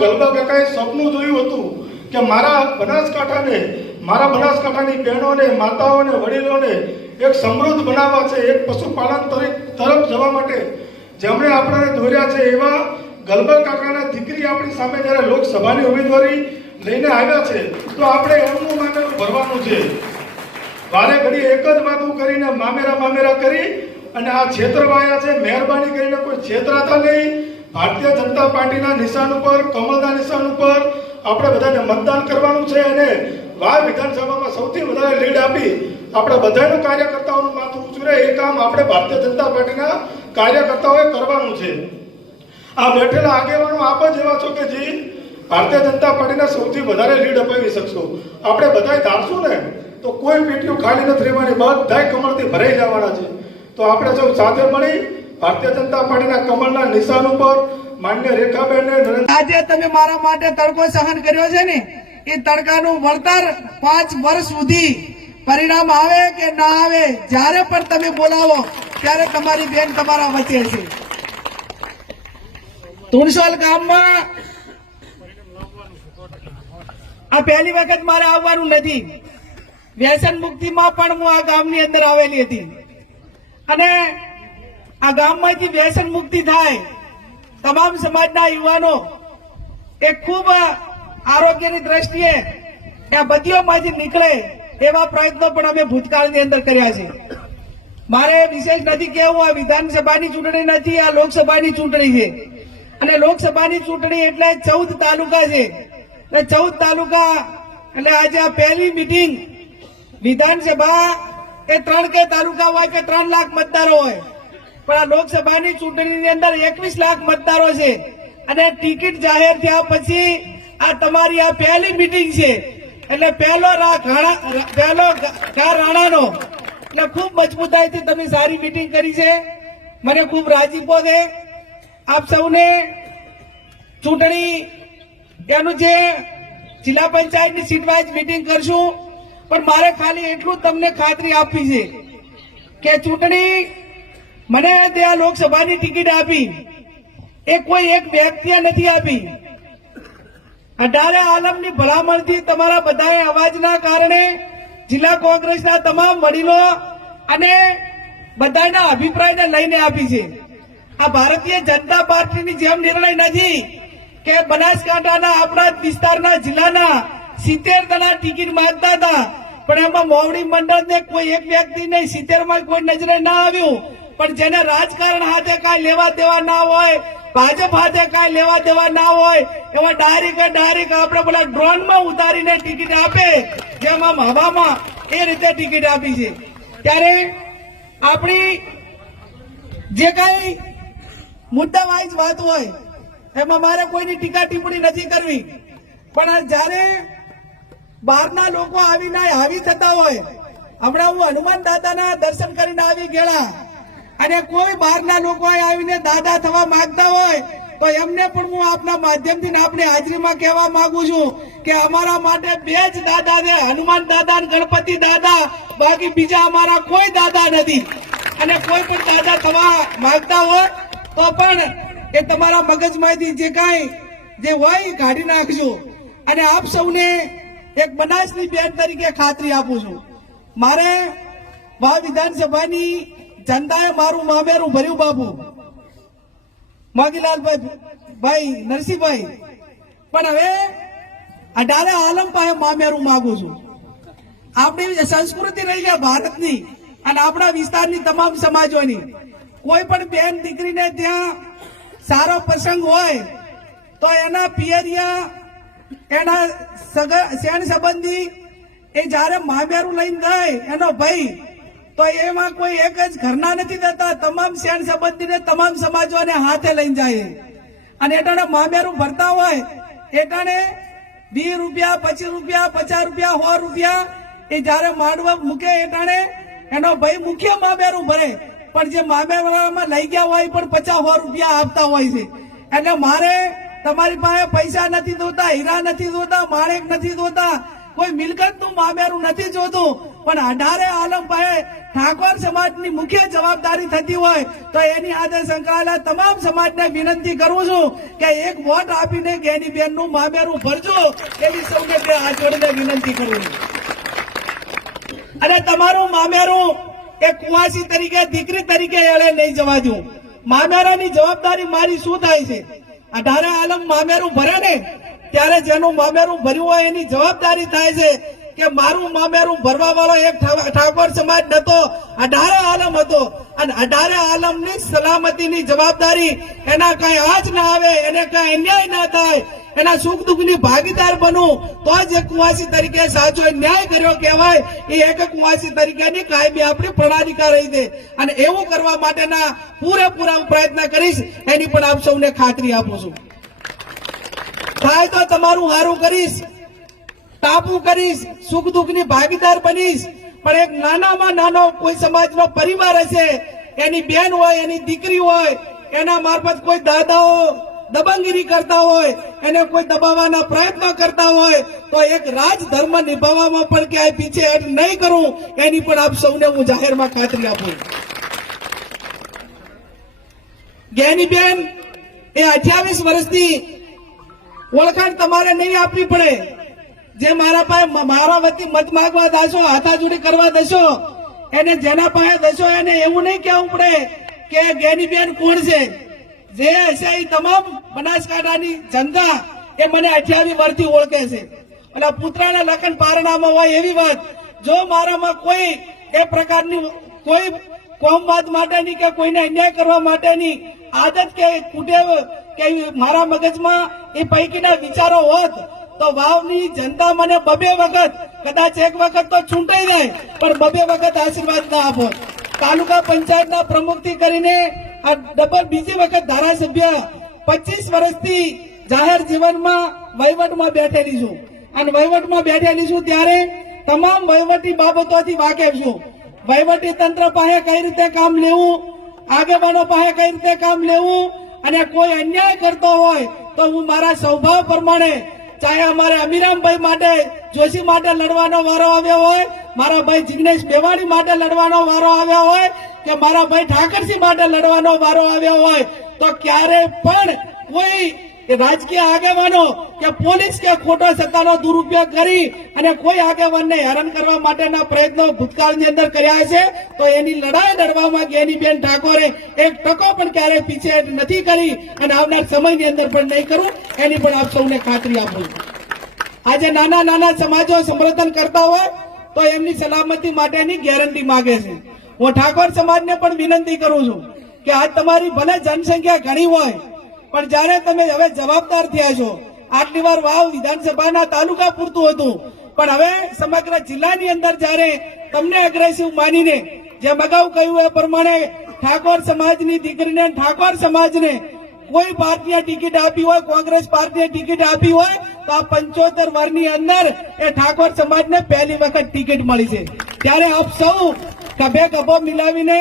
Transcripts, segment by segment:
ગલબા કાકાએ સપનું જોયું હતું કે મારા બનાસકાંઠાની બહેનોને, માતાઓને, વડીલોને એક સમૃદ્ધ બનાવવા છે, એક પશુપાલન તરફ જવા માટે જેમણે આપણને દોર્યા છે એવા ગલબા કાકાના દીકરી આપણી સામે જ્યારે લોકસભાની ઉમેદવારી લઈને આવ્યા છે તો આપણે એમનું મામેરું ભરવાનું છે. વારે ઘડી એક જ વાતો કરીને મામેરા કરી અને આ છેતરવાયા છે. મહેરબાની કરીને કોઈ છેતરાતા નહીં. ભારતીય જનતા પાર્ટીના નિશાન ઉપર, કમળના નિશાન ઉપર આપણે બધાને મતદાન કરવાનું છે અને વાવ વિધાનસભામાં સૌથી વધારે લીડ આપી આપણે બધાનું કાર્યકર્તાઓનું માથું ઊંચું રહે એ કામ આપણે ભારતીય જનતા પાર્ટીના કાર્યકર્તાઓએ કરવાનું છે. આ બેઠેલા આગેવાનો આપ જ એવા છો કે જે ભારતીય જનતા પાર્ટીને સૌથી વધારે લીડ અપાવી શકશો. આપણે બધાય ધારશું ને તો કોઈ પેટીઓ ખાલી નથી રહેવાની, બધાય કમળથી ભરાઈ જવાના છે. તો આપણે સૌ સાથે મળી ભારતીય જનતા પાર્ટીના કમળના નિશાન ઉપર માન્ય રેખાબેન આજે તમે મારા માટે તડકો સહન કર્યો છે ને એ તડકાનું વળતર 5 વર્ષ સુધી પરિણામ આવે કે ના આવે, જ્યારે પણ તમે બોલાવો ત્યારે તમારી બેન તમારા વચ્ચે છે. તુણસોલ ગામમાં આ પહેલી વખત મારે આવવાનું નથી. વ્યસન મુક્તિમાં પણ હું આ ગામની અંદર આવેલી હતી અને આ ગામમાંથી વ્યસન મુક્તિ થાય, તમામ સમાજના યુવાનો એ ખૂબ આરોગ્યની દ્રષ્ટિએ આ બદીઓમાંથી નીકળે એવા પ્રયત્નો પણ અમે ભૂતકાળની અંદર કર્યા છે. મારે વિશેષ નથી કહેવું, આ વિધાનસભાની ચૂંટણી નથી, આ લોકસભાની ચૂંટણી છે અને લોકસભાની ચૂંટણી એટલે 14 તાલુકા છે. 14 તાલુકા એટલે આજે આ પહેલી મીટિંગ. વિધાનસભા એ 3 કે તાલુકા હોય કે 3 લાખ મતદારો હોય, પણ આ લોકસભાની ચૂંટણીની અંદર 21 લાખ મતદારો છે અને ટિકિટ જાહેર થયા પછી આ તમારી આ પહેલી મીટિંગ છે. એટલે પહેલો રાણાનો એટલે ખૂબ મજબૂતાઈથી તમે સારી મીટિંગ કરી છે. મને ખૂબ રાજીપો છે. આપ સૌને ચૂંટણી એનું જે જિલ્લા પંચાયતની સીટ વાઇઝ મીટિંગ કરશું, પણ મારે ખાલી એટલું તમને ખાતરી આપવી છે કે ચૂંટણી મને ત્યાં લોકસભાની ટિકિટ આપી એ કોઈ એક વ્યક્તિએ નથી આપી. 18 આલમની ભલામણથી તમારા બધાએ અવાજના કારણે જિલ્લા કોંગ્રેસના તમામ વડીલો અને બધાના અભિપ્રાયને લઈને આપી છે. આ ભારતીય જનતા પાર્ટીની જેમ નિર્ણય નથી કે બનાસકાંઠાના આપણા વિસ્તારના જિલ્લાના 70 જણા ટિકિટ માંગતા હતા, પણ એમાં મોવડી મંડળને કોઈ એક વ્યક્તિને 70 માં કોઈ નજરે ના આવ્યું. પણ જેને રાજકારણ હાથે કાંઈ લેવા દેવા ના હોય, ભાજપ હાથે કાંઈ લેવા દેવા ના હોય એવા ડાયરેક્ટ આપણે પેલા ડ્રોનમાં ઉતારીને ટિકિટ આપે, જેમ આમ હવામાં એ રીતે ટિકિટ આપી છે. ત્યારે આપણી જે કઈ મુદ્દા વાઇઝ વાત હોય એમાં મારે કોઈની ટીકા ટિપ્પણી નથી કરવી, પણ જયારે બહારના લોકો આવીને હાવી થતા હોય, હમણાં હું હનુમાન દાદાના દર્શન કરીને આવી ગયેલા અને કોઈ બહારના લોકો આવીને દાદા થવા માંગતા હોય તો એમને પણ હું આપના માધ્યમથી આપણી હાજરીમાં કહેવા માંગુ છું કે અમારા માટે 2 જ દાદા છે, હનુમાન દાદા અને ગણપતિ દાદા, બાકી બીજા અમારા કોઈ દાદા નથી. અને કોઈ પણ દાદા થવા માંગતા હોય તો પણ એ તમારા મગજમાંથી જે કાંઈ જે હોય કાઢી નાખજો. અને આપ સૌને એક બનાસની બેન તરીકે ખાતરી આપું છું, મારે વાવ વિધાનસભાની જનતાએ મારું મામેરું ભર્યું બાપુ મોગીલાલભાઈ નરસિંહભાઈ, પણ હવે 18 આલમ પાસે મામેરું માંગુ છું. આપણી સંસ્કૃતિ રહી છે ભારતની અને આપણા વિસ્તારની તમામ સમાજોની. કોઈ પણ બેન દીકરીને ત્યાં સારો પ્રસંગ હોય તો એના પિયરિયા, એના શેણ સંબંધી એ જયારે મામેરું લઈને જાય એનો ભાઈ, તો એમાં કોઈ એક જ ઘરના નથી થતા, તમામ શેણ સંબંધીને તમામ સમાજોને હાથે લઈને જાય. અને એટાણે મામેરું ભરતા હોય એટાણે 20 રૂપિયા, 25 રૂપિયા, 50 રૂપિયા, 100 રૂપિયા એ જયારે માંડવા મૂકે એટાણે એનો ભાઈ મુખ્ય મામેરું ભરે, પણ જે મામેરામાં લઈ ગયા હોય પણ 50-100 રૂપિયા આપતા હોય છે. એટલે મારે તમારી પાસે પૈસા નથી જોતા, હીરા નથી જોતા, માણેક નથી જોતા, કોઈ મિલકતનું મામેરું નથી જોતું, પણ 18 આલમ પાસે ઠાકોર સમાજની મુખ્ય જવાબદારી થતી હોય તો એની સાથે સંકળાયેલા તમામ સમાજને વિનંતી કરું છું કે એક વોટ આપીને ગેનીબેનનું મામેરું ભરજો એવી સૌને બે હાથ જોડીને વિનંતી કરું છું. અને તમારું મામેરું એક કુંવાસી તરીકે દીકરી તરીકે એળે નહીં જવા દઉં. મામેરાની જવાબદારી મારી શું થાય છે? 18 આલમ મામેરું ભરે ને ત્યારે જેનું મામેરું ભર્યું હોય એની જવાબદારી થાય છે કે મારું મામેરું ભરવા વાળો એક ઠાકોર સમાજ નતો, 18 આલમ હતો. અને 18 આલમની સલામતીની જવાબદારી એના કઈ આંચ ના આવે, એને કઈ અન્યાય ના થાય, એના સુખ દુઃખની ભાગીદાર બનવું તો જ એક કુંવાસી તરીકે સાચો ન્યાય કર્યો કહેવાય. એ એક કુંવાસી તરીકેની કાયમી આપણી પ્રણાલિકા રહી છે અને એવું કરવા માટેના પૂરેપૂરા પ્રયત્ન કરીશ એની પણ આપ સૌને ખાતરી આપું છું. થાય તો તમારું સારું કરીશ, ટાપુ કરીશ, સુખ દુઃખની ભાગીદાર બનીશ. પણ એક નાનામાં નાનો કોઈ સમાજનો પરિવાર હશે, એની બેન હોય, એની દીકરી હોય, એના મારફત કોઈ દાદાઓ દબંગગીરી કરતા હોય, એને કોઈ દબાવવાના પ્રયત્નો કરતા હોય તો એક રાજધર્મ નિભાવવામાં પણ ક્યાંય પીછેહટ નહીં કરું એની પણ આપ સૌને હું જાહેરમાં ખાતરી આપું. જ્ઞાનીબેન એ 28 વર્ષથી ઓળખાણ તમારે નહીં આપવી પડે. જે મારા પાસે મારા વતી મત માંગવા દેશો, હાથાજોડી કરવા દેશો, એને જેના પાસે દેશો એને એવું નહીં કહેવું પડે કે જ્ઞાનીબેન કોણ છે. જે હશે એ તમામ બનાસકાંઠાની જનતા એ મને 28 વર્ષથી ઓળખે છે. અને પુત્રના લખન પારણામાં હોય એવી વાત, જો મારામાં કોઈ એ પ્રકારની કોઈ કોમવાદ માટેની કે કોઈને અન્યાય કરવા માટેની આદત કે કુટેવ કે મારા મગજમાં એ પૈકીના વિચારો હોત તો વાવની જનતા મને 2 વખત, કદાચ 1 વખત તો ચૂંટાઈ જાય પણ 2 વખત આશીર્વાદ ના આપો. તાલુકા પંચાયતના પ્રમુખથી કરીને આ ડબલ બીજી વખત ધારાસભ્ય 25 વર્ષથી જાહેર જીવનમાં વહીવટમાં બેઠેલી છું. અને વહીવટમાં બેઠેલી છું ત્યારે તમામ વહીવટી બાબતોથી વાકેફ છું. વહીવટી તંત્ર પાસે કઈ રીતે કામ લેવું, આગેવાનો પાસે કઈ રીતે કામ લેવું, અને કોઈ અન્યાય કરતો હોય તો હું મારા સ્વભાવ પ્રમાણે, ચાહે અમારે અમીરામભાઈ માટે, જોશી માટે લડવાનો વારો આવ્યો હોય, મારા ભાઈ જિગ્નેશ બેવાણી માટે લડવાનો વારો આવ્યો હોય કે મારા ભાઈ ઠાકરસિંહ માટે લડવાનો વારો આવ્યો હોય તો ક્યારે પણ કોઈ રાજકીય આગેવાનો કે પોલીસ કે ખોટો સત્તાનો દુરુપયોગ કરી અને કોઈ આગેવાનને હેરાન કરવા માટેના પ્રયત્નો ભૂતકાળની અંદર કર્યા છે તો એની લડાઈ લડવામાં જ્ઞાનીબેન ઠાકોરે 1 ટકો પણ ક્યારે પીછેહટ નથી કરી અને આવનાર સમયની અંદર પણ નહીં કરું એની પણ આપ સૌને ખાતરી આપું. આજે નાના નાના સમાજો સમર્થન કરતા હોય તો એમની સલામતી માટેની ગેરંટી માંગે છે. હું ઠાકોર સમાજને પણ વિનંતી કરું છું કે આજ તમારી ભલે જનસંખ્યા ઘણી હોય પણ જયારે તમે હવે જવાબદાર થયા છો, આટલી વાર વાવ વિધાનસભાના તાલુકા પૂરતું હતું પણ હવે સમગ્ર જિલ્લાની અંદર જયારે તમને અગ્રેસિવ માનીને જેમ અગાઉ કહ્યું એ પ્રમાણે ઠાકોર સમાજની દીકરીને, ઠાકોર સમાજને કોઈ પાર્ટીએ ટિકિટ આપી હોય, કોંગ્રેસ પાર્ટીએ ટિકિટ આપી હોય તો આ 75 વર્ષની અંદર એ ઠાકોર સમાજને પહેલી વખત ટિકિટ મળી છે. ત્યારે આપ સૌ ખભે ખભો મિલાવીને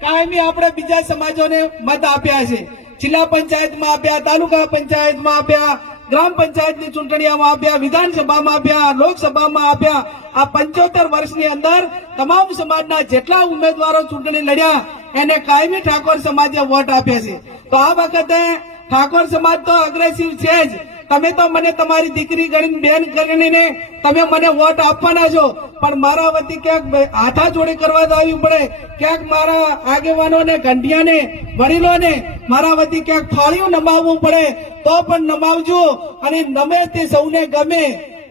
કાયમી આપણે બીજા સમાજોને મત આપ્યા છે. જિલ્લા પંચાયતમાં આપ્યા, તાલુકા પંચાયતમાં આપ્યા, ગ્રામ પંચાયતની ચૂંટણીઓમાં આપ્યા, વિધાનસભામાં આપ્યા, લોકસભામાં આપ્યા. આ 75 વર્ષની અંદર તમામ સમાજના જેટલા ઉમેદવારો ચૂંટણી લડ્યા એને કાયમી ઠાકોર સમાજે વોટ આપ્યા છે. તો આ વખતે ઠાકોર સમાજ તો અગ્રેસિવ છે જ. તમે તો મને તમારી દીકરી ગણીને, બેન ગણીને તમે મને વોટ આપવાના છો પણ મારા વતી ક્યાંક હાથાજોડી કરવા આવી પડે, ક્યાંક મારા આગેવાનોને, ગંઢિયાને, વડીલોને મારા વતી ક્યાંક થાળીઓ નમાવવું પડે તો પણ નમાવજો. અને નમે તે સૌને ગમે.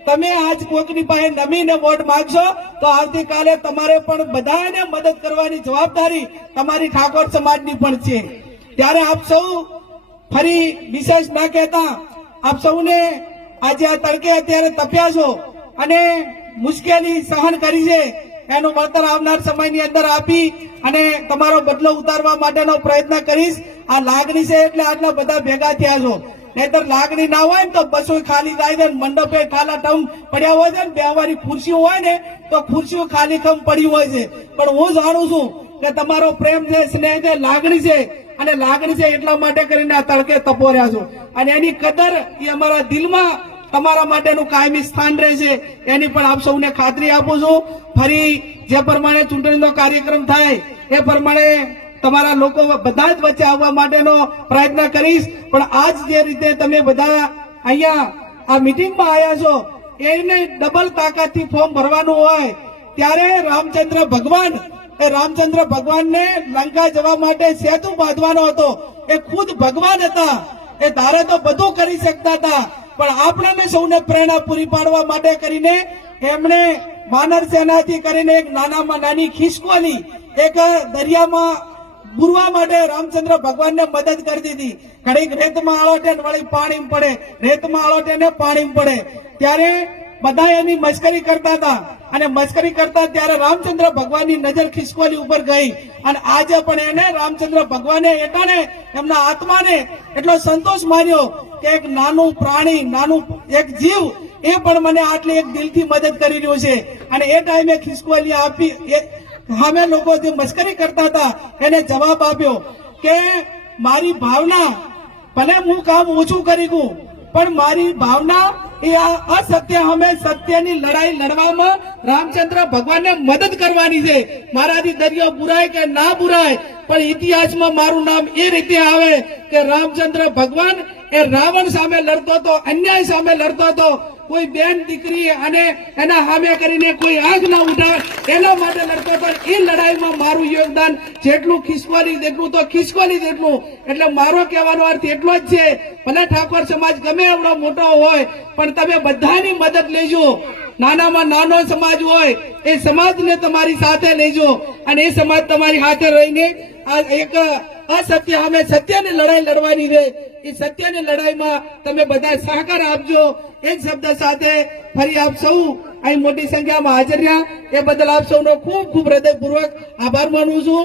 તમે આજ કોઈકની પાસે નમીને વોટ માંગશો તો આવતીકાલે તમારે પણ બધાને મદદ કરવાની જવાબદારી તમારી ઠાકોર સમાજની પણ છે. ત્યારે આપ સૌ ફરી વિશેષ ના કહેતા આપ સૌને આજે આ તડકે અત્યારે તપ્યા છો અને મુશ્કેલી સહન કરી છે એનું વળતર આવનાર સમયની અંદર આપી અને તમારો બદલો ઉતારવા માટેનો પ્રયત્ન કરીશ. આ લાગણી છે એટલે આટલા બધા ભેગા થયા છો. નહીતર લાગણી ના હોય ને તો બસો ખાલી થાય છે, મંડપે ખાલા ટમ પડ્યા હોય છે ને, બેહવાની ખુરશીઓ હોય ને તો ખુરશીઓ ખાલી ખમ પડી હોય છે. પણ હું જાણું છું કે તમારો પ્રેમ છે, સ્નેહ છે, લાગણી છે અને લાગણી છે એટલા માટે કરીને આ તડકે તપો રહ્યા છો અને એની કદર એ અમારા દિલમાં તમારા માટેનું કાયમી સ્થાન રહેશે એની પણ આપ સૌને ખાતરી આપું છું. ફરી જે પ્રમાણે ચૂંટણીનો કાર્યક્રમ થાય એ પ્રમાણે તમારા લોકો બધા જ વચ્ચે આવવા માટેનો પ્રયત્ન કરીશ. પણ આજ જે રીતે તમે બધા અહીંયા આ મિટિંગમાં આવ્યા છો એને ડબલ તાકાતથી ફોર્મ ભરવાનું હોય ત્યારે રામચંદ્ર ભગવાનને લંકા જવા માટે સેતુ બાંધવાનો હતો. એ ખુદ ભગવાન હતા. એ ધારે તો બધું કરી શકતા હતા, પણ આપણને સૌને પ્રેરણા પૂરી પાડવા માટે કરીને એમણે વાનર સેનાથી કરીને એક નાનામાં નાની ખિસકોલી એક દરિયામાં બુરવા માટે રામચંદ્ર ભગવાનને મદદ કરી દીધી. ઘડીક રેતમાં આળોટે ને વળી પાણીમાં પડે, રેતમાં આળોટે ને પાણીમાં પડે. ત્યારે બધા એની મસ્કરી કરતા હતા અને મસ્કરી કરતા ત્યારે રામચંદ્ર ભગવાનની નજર ખિસકોલી ઉપર ગઈ અને આજે પણ એને રામચંદ્ર ભગવાને એટાને એમના આત્માને એટલો સંતોષ માન્યો કે એક નાનું પ્રાણી, નાનું એક જીવ એ પણ મને આટલી એક દિલથી મદદ કરી રહ્યો છે. અને એ ટાઈમે ખિસકોલી આપી સામે લોકો જે મસ્કરી કરતા હતા એને જવાબ આપ્યો કે મારી ભાવના ભલે હું કામ ઓછું કરી ગયું પણ મારી ભાવના એ આ અસત્ય અમે સત્યની લડાઈ લડવામાં રામચંદ્ર ભગવાનને મદદ કરવાની છે. મારાથી દરિયો બુરાય કે ના બુરાય પણ ઇતિહાસમાં મારું નામ એ રીતે આવે કે રામચંદ્ર ભગવાન એ રાવણ સામે લડતો હતો, અન્યાય સામે લડતો હતો. કોઈ બેન દીકરી અને એના સામે કરીને કોઈ આંખ ના ઉઠાવે એના માટે લડતો હતો. એ લડાઈમાં મારું યોગદાન જેટલું ખિસકોલી જેટલું તો ખિસકોલી જેટલું. એટલે મારો કહેવાનો અર્થ એટલો જ છે, ભલે ઠાકોર સમાજ ગમે એવડો મોટો હોય પણ તમે બધાની મદદ લેજો. નાનામાં નાનો સમાજ હોય એ સમાજને તમારી સાથે લેજો અને એ સમાજ તમારી સાથે રહીને આ એક અસત્ય સામે સત્યની લડાઈ લડવાની છે. એ સત્યની લડાઈમાં તમે બધા સહકાર આપજો. એ જ શબ્દ સાથે ફરી આપ સૌ અહીં મોટી સંખ્યામાં હાજર રહ્યા એ બદલ આપ સૌનો ખૂબ ખૂબ હૃદયપૂર્વક આભાર માનું છું.